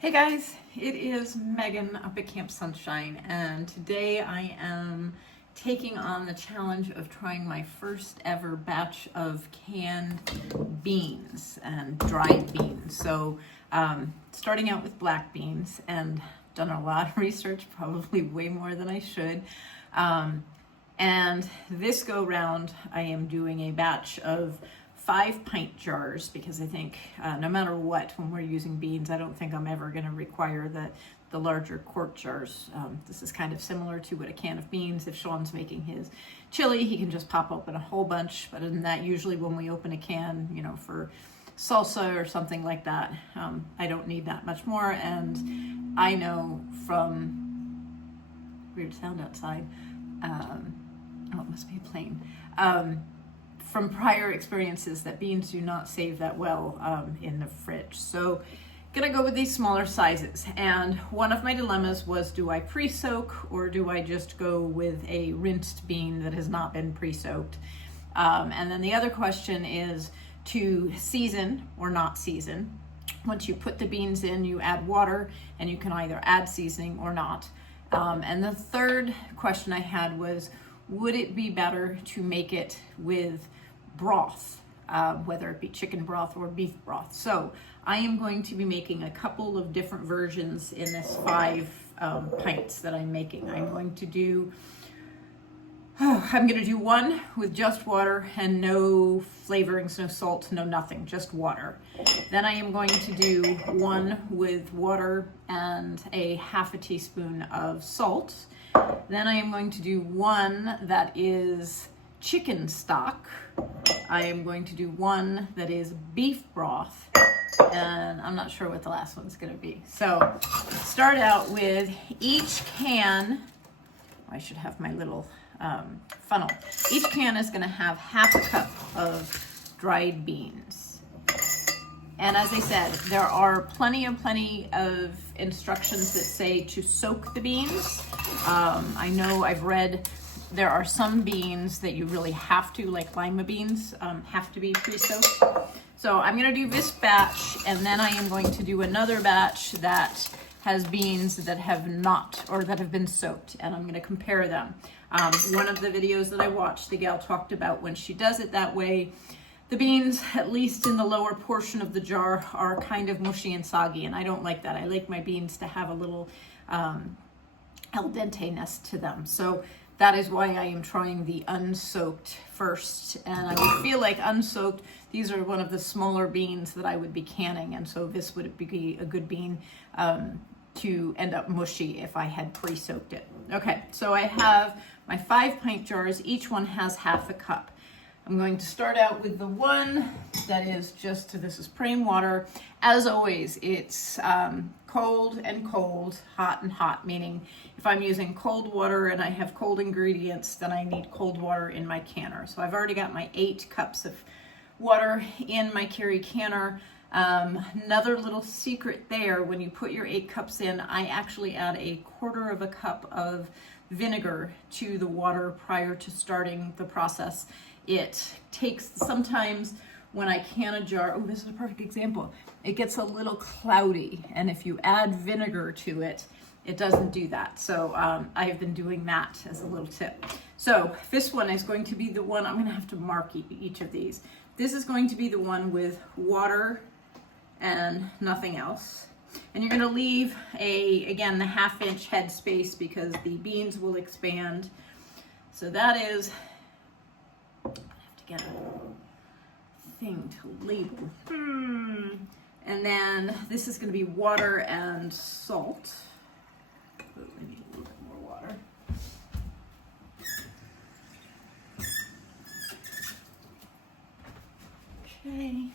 Hey guys, it is Megan up at Camp Sunshine, and today I am taking on the challenge of trying my first ever batch of canned beans and dried beans. So starting out with black beans, and done a lot of research, probably way more than I should. And this go round I am doing a batch of 5-pint jars, because I think no matter what, when we're using beans, I don't think I'm ever going to require the larger quart jars. This is kind of similar to what a can of beans, if Sean's making his chili, he can just pop open a whole bunch. But in that, usually when we open a can, you know, for salsa or something like that, I don't need that much more. And I know from, weird sound outside, oh, it must be a plane, from prior experiences that beans do not save that well in the fridge. So gonna go with these smaller sizes. And one of my dilemmas was, do I pre-soak or do I just go with a rinsed bean that has not been pre-soaked? And then the other question is to season or not season. Once you put the beans in, you add water, and you can either add seasoning or not. And the third question I had was, would it be better to make it with broth, whether it be chicken broth or beef broth? So I am going to be making a couple of different versions in this 5 pints that I'm making. I'm going to do one with just water and no flavorings, no salt, no nothing, just water. Then I am going to do one with water and a half a teaspoon of salt. Then I am going to do one that is chicken stock. I am going to do one that is beef broth, and I'm not sure what the last one's going to be. So start out with each can. I should have my little funnel. Each can is going to have half a cup of dried beans. And as I said, there are plenty of instructions that say to soak the beans. I know I've read there are some beans that you really have to, like lima beans, have to be pre-soaked. So I'm going to do this batch, and then I am going to do another batch that has beans that have not, or that have been soaked, and I'm going to compare them. One of the videos that I watched, the gal talked about when she does it that way, the beans, at least in the lower portion of the jar, are kind of mushy and soggy, and I don't like that. I like my beans to have a little al dente-ness to them. So that is why I am trying the unsoaked first. And I would feel like unsoaked, these are one of the smaller beans that I would be canning, and so this would be a good bean to end up mushy if I had pre-soaked it. Okay, so I have my 5-pint jars. Each one has half a cup. I'm going to start out with the one that is just, this is plain water. As always, it's cold and cold, hot and hot, meaning if I'm using cold water and I have cold ingredients, then I need cold water in my canner. So I've already got my 8 cups of water in my Carey canner. Another little secret there, when you put your 8 cups in, I actually add a 1/4 of a cup of vinegar to the water prior to starting the process. It takes, sometimes when I can a jar, oh, this is a perfect example, it gets a little cloudy, and if you add vinegar to it, it doesn't do that. So I have been doing that as a little tip. So this one is going to be the one, I'm going to have to mark each of these. This is going to be the one with water and nothing else. And you're going to leave again, the 1/2-inch head space, because the beans will expand. So that is, I have to get a thing to label. And then this is going to be water and salt. Oh, we need a little bit more water. Okay.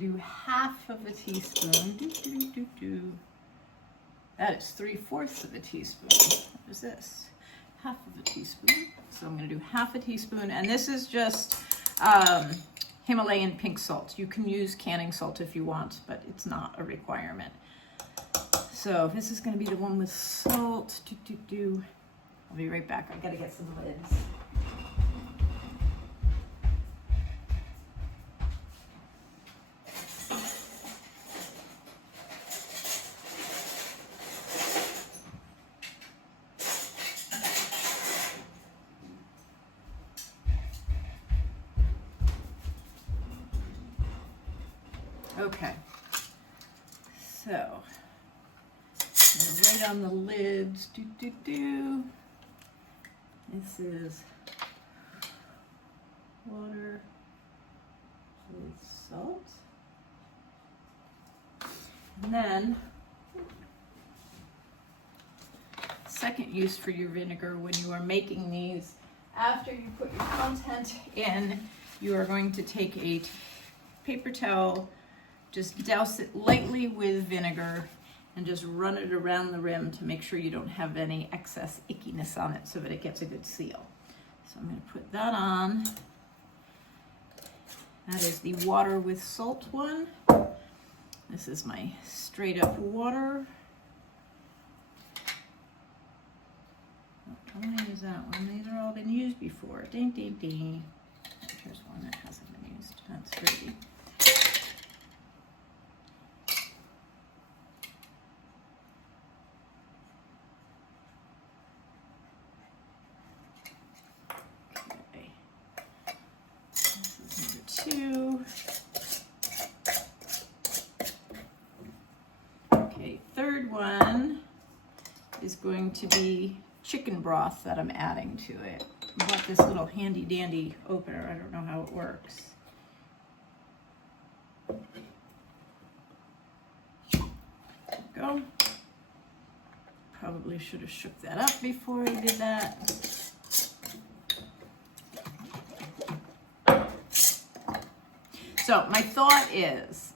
Do half of a teaspoon. That is 3/4 of a teaspoon. What is this? Half of a teaspoon. So I'm going to do half a teaspoon, and this is just Himalayan pink salt. You can use canning salt if you want, but it's not a requirement. So this is going to be the one with salt. I'll be right back. I gotta get some lids. Okay, so right on the lids, This is water with salt. And then, second use for your vinegar when you are making these, after you put your content in, you are going to take a paper towel, just douse it lightly with vinegar and just run it around the rim to make sure you don't have any excess ickiness on it so that it gets a good seal. So I'm going to put that on. That is the water with salt one. This is my straight up water. I want to use that one. These are all been used before. Ding, ding, ding. Here's one that hasn't been used. That's pretty. Okay. This is number 2. Okay, third one is going to be chicken broth that I'm adding to it. I bought this little handy dandy opener. I don't know how it works. There we go. Probably should have shook that up before I did that. So my thought is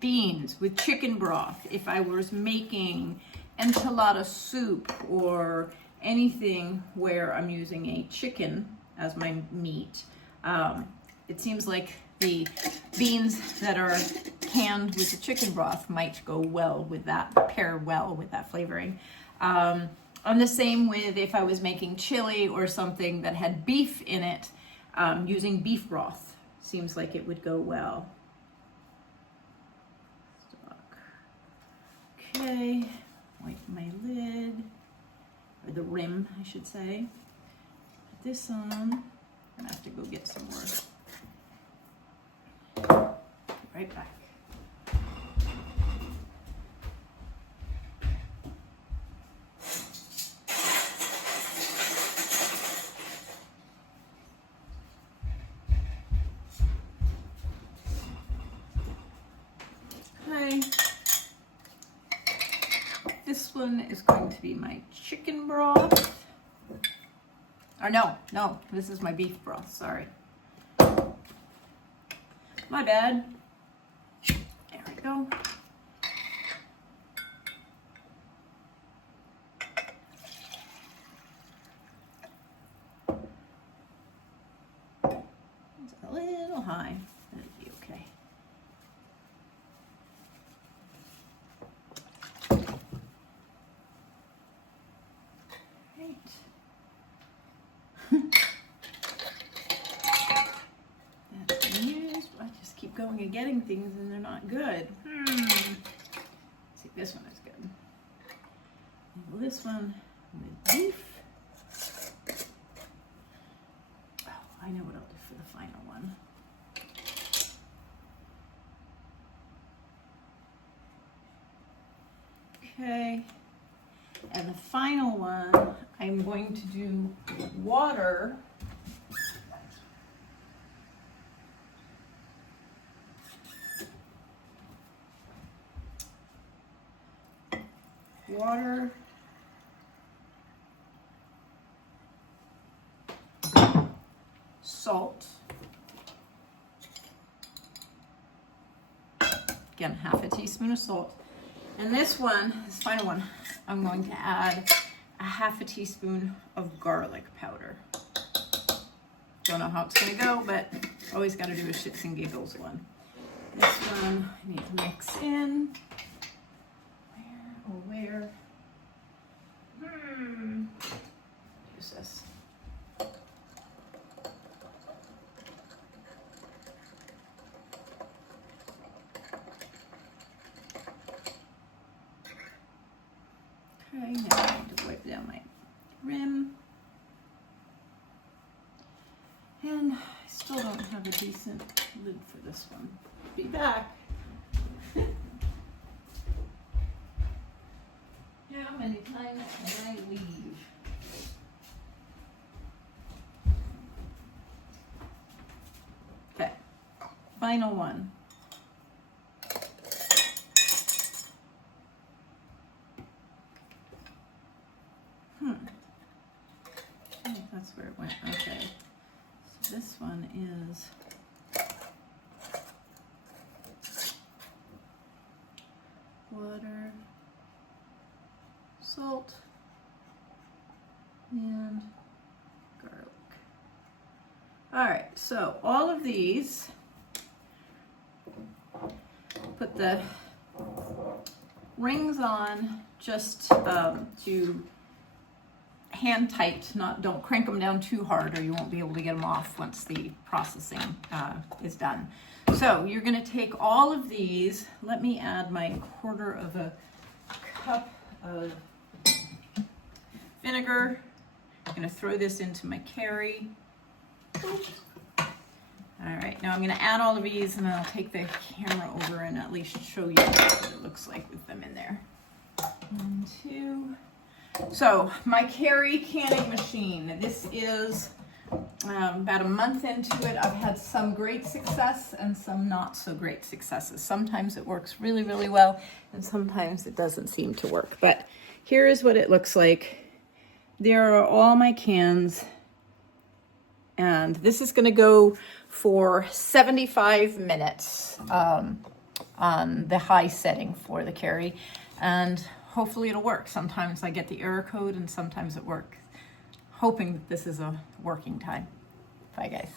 beans with chicken broth. If I was making enchilada soup or anything where I'm using a chicken as my meat, it seems like the beans that are canned with the chicken broth might go well with that, pair well with that flavoring. I'm the same with if I was making chili or something that had beef in it, using beef broth seems like it would go well. Okay, wipe my lid. Or the rim, I should say. Put this on. I'm gonna have to go get some more. Be right back. Okay. This one is going to be my chicken broth. Or no, this is my beef broth, sorry. My bad. There we go. It's a little high. That'll be okay. Going and getting things and they're not good. See, this one is good. And this one with beef. Oh, I know what I'll do for the final one. Okay. And the final one, I'm going to do water. Water, salt, again half a teaspoon of salt, and this final one, I'm going to add a half a teaspoon of garlic powder. Don't know how it's going to go, but always got to do a shits and giggles one. This one I need to mix in. Where? use this. Okay, now I need to wipe down my rim. And I still don't have a decent lid for this one. Be back. How many times can I leave? Okay, final one. Oh, that's where it went. Okay, so this one is water, salt, and garlic. All right, so all of these, put the rings on just to hand tight, don't crank them down too hard or you won't be able to get them off once the processing is done. So you're going to take all of these. Let me add my 1/4 of a cup of vinegar. I'm going to throw this into my Carey. Oops. All right, now I'm going to add all of these and then I'll take the camera over and at least show you what it looks like with them in there. 1, 2. So my Carey canning machine, this is about a month into it. I've had some great success and some not so great successes. Sometimes it works really, really well and sometimes it doesn't seem to work. But here is what it looks like. There are all my cans and this is going to go for 75 minutes on the high setting for the Carey, and hopefully it'll work. Sometimes I get the error code and sometimes it works. Hoping that this is a working time. Bye guys.